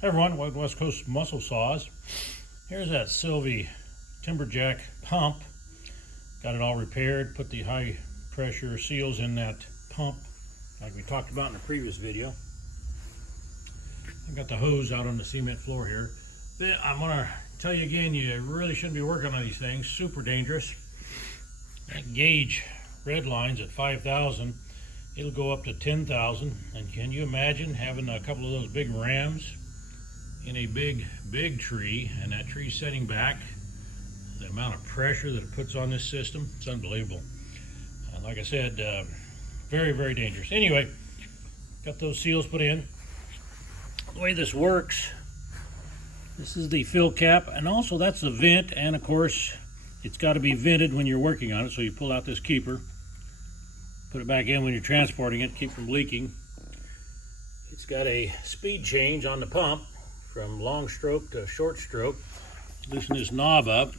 Hey everyone, West Coast Muscle Saws. Here's that Silvey timberjack pump. Got it all repaired, put the high pressure seals in that pump like we talked about in the previous video. I've got the hose out on the cement floor here. I'm going to tell you again, you really shouldn't be working on these things. Super dangerous. That gauge red line's at 5,000. It'll go up to 10,000. And can you imagine having a couple of those big rams in a big tree, and that tree setting back? The amount of pressure that it puts on this system, it's unbelievable. Like I said, very dangerous. Anyway, got those seals put in. The way this works, this is the fill cap, and also that's the vent, and of course it's got to be vented when you're working on it. So you pull out this keeper, put it back in when you're transporting it, keep from leaking. It's got a speed change on the pump from long stroke to short stroke. Loosen this knob up,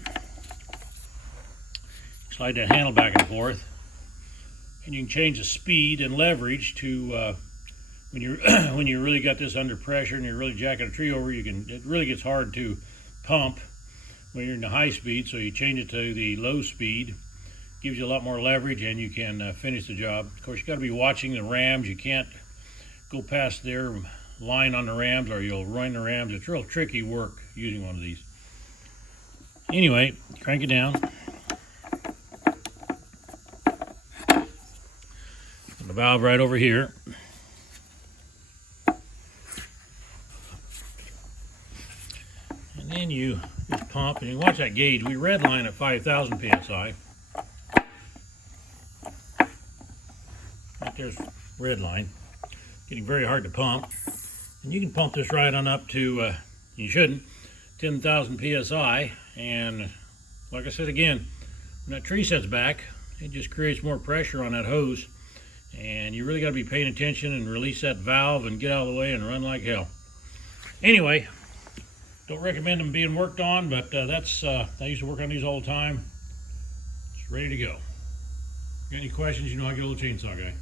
slide that handle back and forth, and you can change the speed and leverage to when you when you really got this under pressure and you're really jacking a tree over. It really gets hard to pump when you're in the high speed, so you change it to the low speed. Gives you a lot more leverage, and you can finish the job. Of course, you got to be watching the rams. You can't go past their line on the rams, or you'll ruin the rams. It's real tricky work using one of these. Anyway, crank it down. The valve right over here. And then you just pump, and you watch that gauge. We red line at 5,000 psi. Right there's red line. Getting very hard to pump. And you can pump this right on up to, you shouldn't, 10,000 psi. And like I said again, when that tree sets back, it just creates more pressure on that hose. And you really got to be paying attention and release that valve and get out of the way and run like hell. Anyway, don't recommend them being worked on, but I used to work on these all the time. It's ready to go. Got any questions? You know I get a little chainsaw guy.